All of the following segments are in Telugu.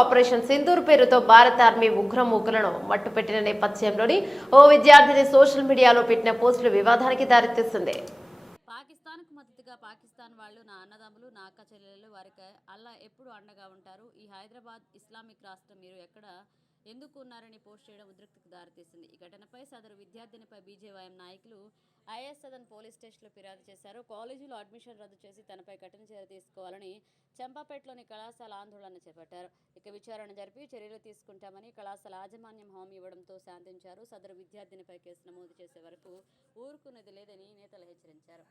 ఆపరేషన్ సింధూర్ పేరుతో భారత ఆర్మీ ఉగ్రమూకలను మట్టుపెట్టిన నేపథ్యంలోని ఓ విద్యార్థిని సోషల్ మీడియాలో పెట్టిన పోస్టులు వివాదానికి దారితీస్తుంది. పాకిస్తాన్కు మద్దతుగా పాకిస్తాన్ వాళ్ళు నా అన్నదమ్ములు నా అక్క చెల్లెలు వారికి అల్లా ఎప్పుడు అండగా ఉంటారు. ఈ హైదరాబాద్ ఇస్లామిక్ రాష్ట్రం మీరు ఎక్కడ ఎందుకు ఉన్నారని పోస్ట్ చేయడం ఉద్రిక్తకు దారితీసింది ఈ ఘటనపై సదరు విద్యార్థినిపై బీజేవైఎం నాయకులు ఐఎస్ సదన్ పోలీస్ స్టేషన్లో ఫిర్యాదు చేశారు. కాలేజీలో అడ్మిషన్ రద్దు చేసి తనపై కఠిన చర్య తీసుకోవాలని చంపాపేటలోని కళాశాల ఆందోళన చేపట్టారు. ఇక విచారణ జరిపి చర్యలు తీసుకుంటామని కళాశాల యాజమాన్యం హామీ ఇవ్వడంతో శాంతించారు. సదరు విద్యార్థినిపై కేసు నమోదు చేసే వరకు ఊరుకున్నది లేదని నేతలు హెచ్చరించారు.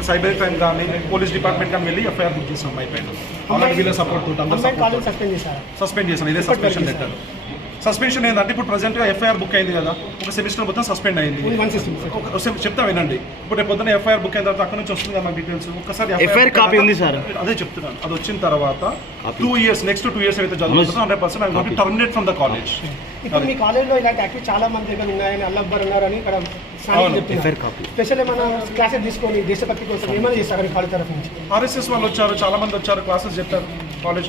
ఒక సైబర్ క్రైమ్ కానీ పోలీస్ డిపార్ట్మెంట్ కానీ వెళ్ళి ఎఫ్ఐఆర్ బుక్ చేసాం అమ్మాయి పైన అలాంటి వీళ్ళ సపోర్ట్ సస్పెండ్ చేశారా? సస్పెండ్ చేసాం ఇదే సస్పెన్షన్ లెటర్ సస్పెన్షన్ ఏంటంటే ఇప్పుడు ప్రజెంట్గా ఎఫ్ఐఆర్ బుక్ అయింది కదా ఒక సెమిస్టర్ మొత్తం సస్పెండ్ అయింది. చెప్తా వినండి. ఇప్పుడు రేపు పొద్దున ఎఫ్ఐఆర్ బుక్ అయిన తర్వాత అక్కడ నుంచి వస్తుంది కదా డీటెయిల్స్ ఒకసారి FIR కాపీ ఉంది సార్. అదే చెప్తున్నాను. అది వచ్చిన తర్వాత two years next two years అయితే చదువుతుందో hundred percent I terminate from the college ఇప్పుడు మీ కాలేజ్లో ఇలాంటి యాక్టివ్ చాలా మంది దగ్గర ఉన్నాయని అల్లబ్బర్ ఉన్నారని ఇక్కడ. స్పెషల్ ఏమైనా క్లాసెస్ తీసుకొని దేశభక్తి కోసం ఏమైనా చేస్తారు కాలేజ్ తరఫు నుంచి? ఆర్ఎస్ఎస్ వాళ్ళు వచ్చారు చాలా మంది వచ్చారు క్లాసెస్ చెప్పారు కాలేజ్